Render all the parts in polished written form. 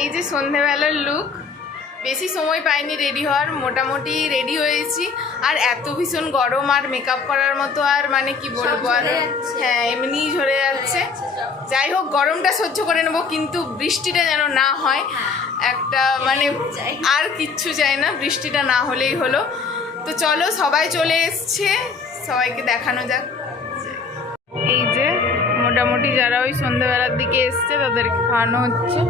এই যে সন্ধেবেলার লুক, বেশি সময় পাইনি রেডি হওয়ার, মোটামুটি রেডি হয়েছি। আর এত ভীষণ গরম, আর মেকআপ করার মতো আর মানে কি বলবো আর, হ্যাঁ এমনিই ঝরে যাচ্ছে। যাই হোক, গরমটা সহ্য করে নেবো, কিন্তু বৃষ্টিটা যেন না হয় একটা, মানে আর কিচ্ছু চাই না, বৃষ্টিটা না হলেই হলো। তো চলো, সবাই চলে এসছে, সবাইকে দেখানো যাক। এই যে মোটামুটি যারা ওই সন্ধ্যেবেলার দিকে এসছে তাদেরকে খাওয়ানো হচ্ছে।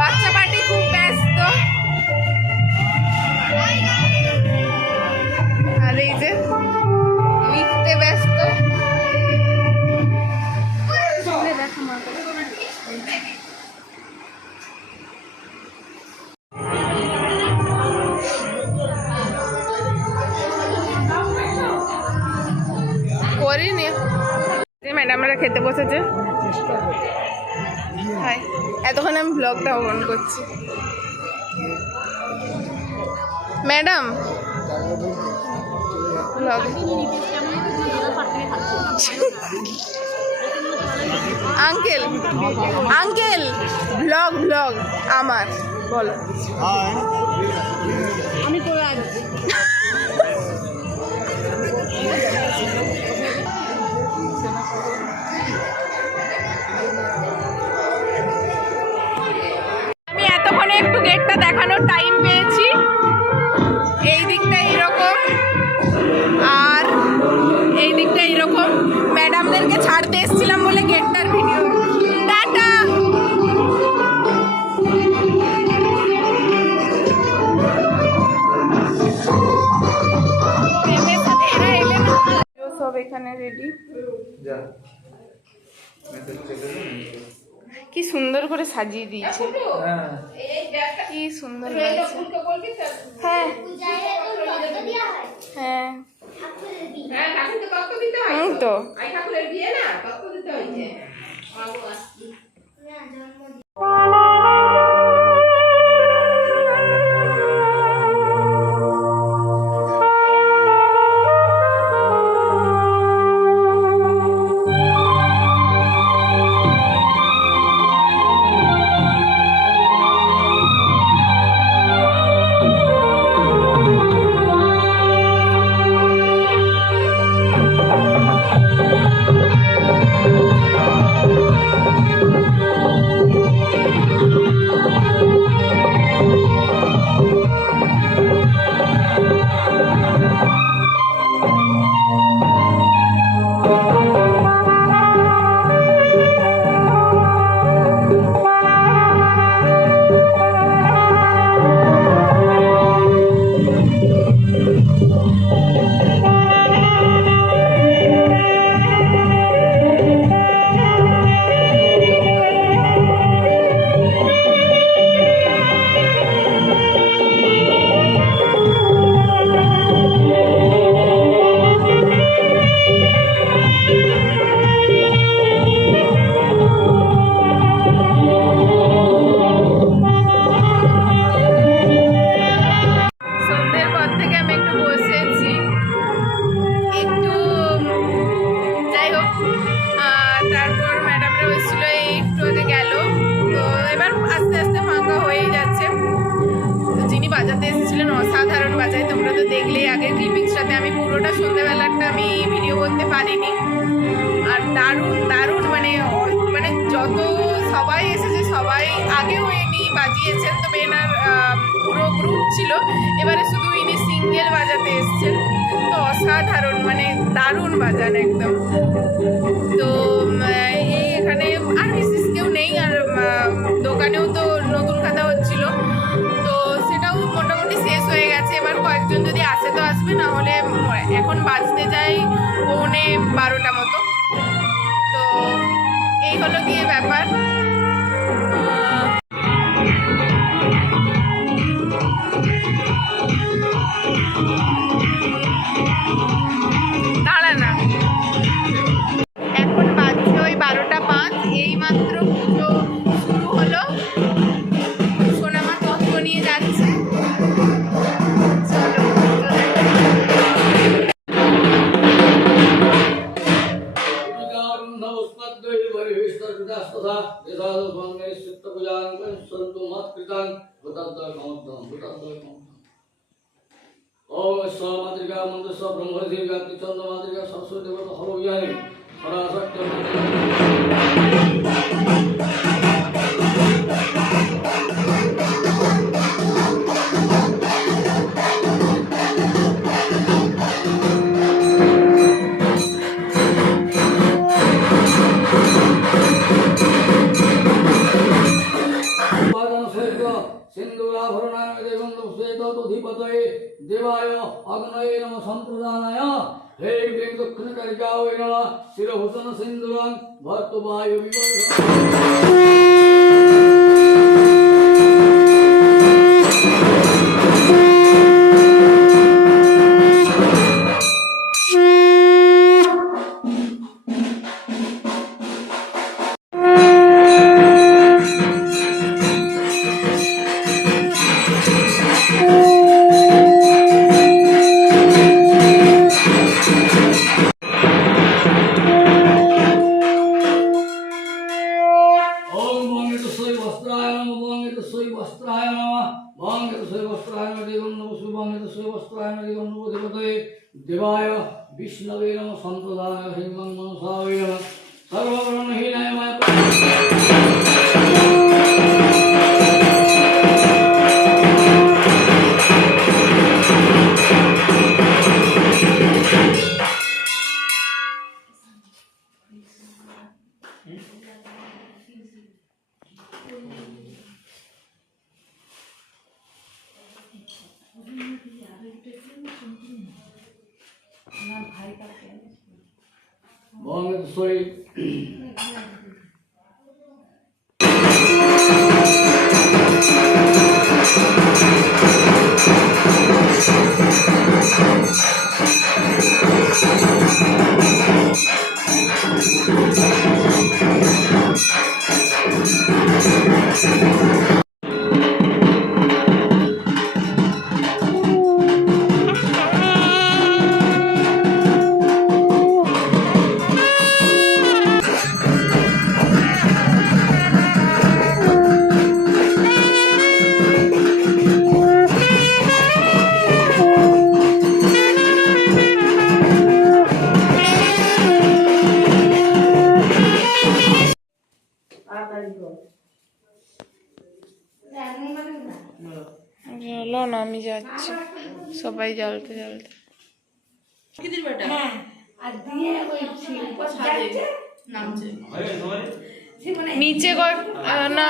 বাচ্চা পার্টি খুব ব্যস্ত। আর এই যে লিখতে ব্যস্ত। করিনি, ম্যাডামরা খেতে বসেছে। হাই, এতক্ষণ আমি ব্লগটা অন করছি। Madam blog, uncle uncle blog blog আমার বলো। আমি করে আসছি। আমি এতক্ষণে একটু গেটটা দেখানোর টাইম পেয়েছি। এই দিকটা এইরকম আর এই দিকটা এইরকম। ম্যাডামদেরকে ছাড়তে এসেছিলাম বলে গেটটার ভিডিও। টাটা। সব এখানে রেডি। কি সুন্দর করে সাজিয়ে দিয়েছে, কি সুন্দর লাগছে। হ্যাঁ হ্যাঁ তো বাজাতে এসেছিলেন, অসাধারণ বাজায়। তোমরা তো দেখলেই আগের ক্লিপিংসটাতে। আমি পুরোটা সন্ধ্যেবেলাটা আমি ভিডিও করতে পারিনি। আর দারুণ দারুণ মানে মানে মানে যত সবাই এসেছে সবাই আগেও ইনি বাজিয়েছেন, তবে এনার পুরো গ্রুপ ছিল, এবারে শুধু ইনি সিঙ্গেল বাজাতে এসছেন। তো অসাধারণ, মানে দারুণ বাজান একদম। তো এই এখানে আর বিশেষ কেউ নেই, আর দোকানেও তো নতুন খাতা হচ্ছিল, তো সেটাও মোটামুটি শেষ হয়ে গেছে। এবার কয়েকজন যদি আসে তো আসবে, না হলে এখন বাজতে যায় 11:30 মতো। তো এই হলো গিয়ে ব্যাপার। দাঁড়া না, এখন বাজছে ওই 12:05, এইমাত্র পুজো শুরু হলো। সোনামা তত্ত্ব নিয়ে যাচ্ছে। চলো ओम स्वामात्रिका मंत्र स्व ब्रह्मणि व्याप्ति चंद्र मात्रिका सरस्वती देवता हरो ज्ञानी पराशक्ति सिंधुराभरणाधिपतये देवाय अग्नये नमः संप्रदानाय हे दक्षिणकरिकाय नमः शिरभूषण सिंधुरां भर्तुवायु देवाय विष्णवे नमः संप्रदाय हिमं मनसाय नमः सर्ववर्णहीनाय Bong soy চলো না, আমি যাচ্ছি, সবাই জ্বালতে জ্বালতে। নিচে না,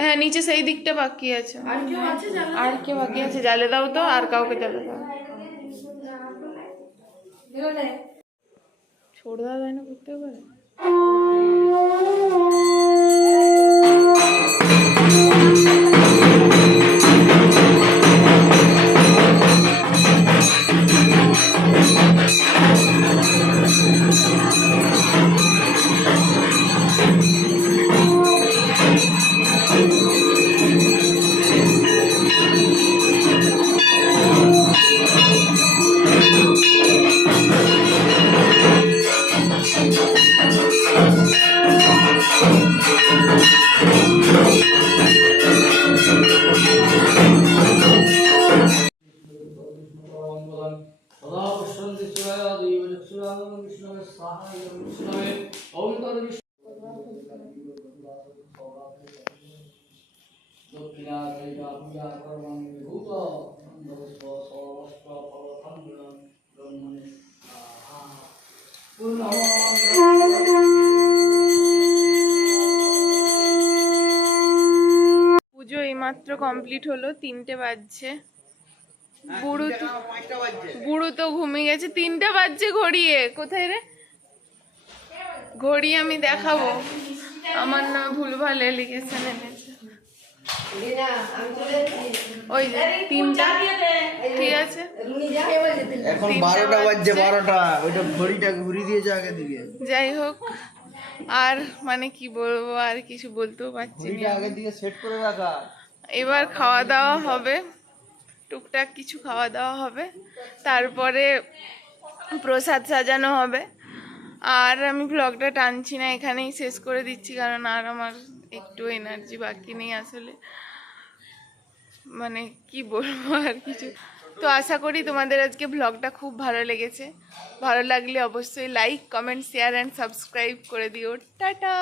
হ্যাঁ নিচে সেই দিকটা বাকি আছে, আর কে বাকি আছে? জ্বালে দাও তো, আর কাউকে জ্বালে দাও। ছোট দাদা না করতে পারে। পূজা কর্মাণি ভূত নমস্ব সর্বস্ব ফলখণ্ডন ব্রহ্মণে স্বাহা পুজো এইমাত্র কমপ্লিট হলো, 3টে বাজছে। বুড়ো তো ঘুমিয়ে গেছে, 3টা বাজছে ঘড়িয়ে। কোথায় রে ঘড়ি? আমি দেখাবো, আমার না ভুলভাল লিখেছেন এনেছে। ওই যে 3টা, ঠিক আছে। এখন 12টা বাজছে, 12টা। ওইটা ঘড়িটা ঘুরিয়ে দিয়েছে আগে দিকে। যাই হোক, আর মানে কি বলবো, আর কিছু বলতেও পারছি ঘড়িটা না। আগে দিকে সেট করে রাখা। এবার খাওয়া দাওয়া হবে, টুকটাক কিছু খাওয়া দাওয়া হবে, তারপরে প্রসাদ সাজানো হবে। আর আমি ব্লগটা টানছি না, এখানেই শেষ করে দিচ্ছি, কারণ আর আমার একটু এনার্জি বাকি নেই আসলে, মানে কি বলবো আর কিছু। তো আশা করি তোমাদের আজকে ব্লগটা খুব ভালো লেগেছে। ভালো লাগলে অবশ্যই like, comment, share and subscribe করে দিও। টাটা।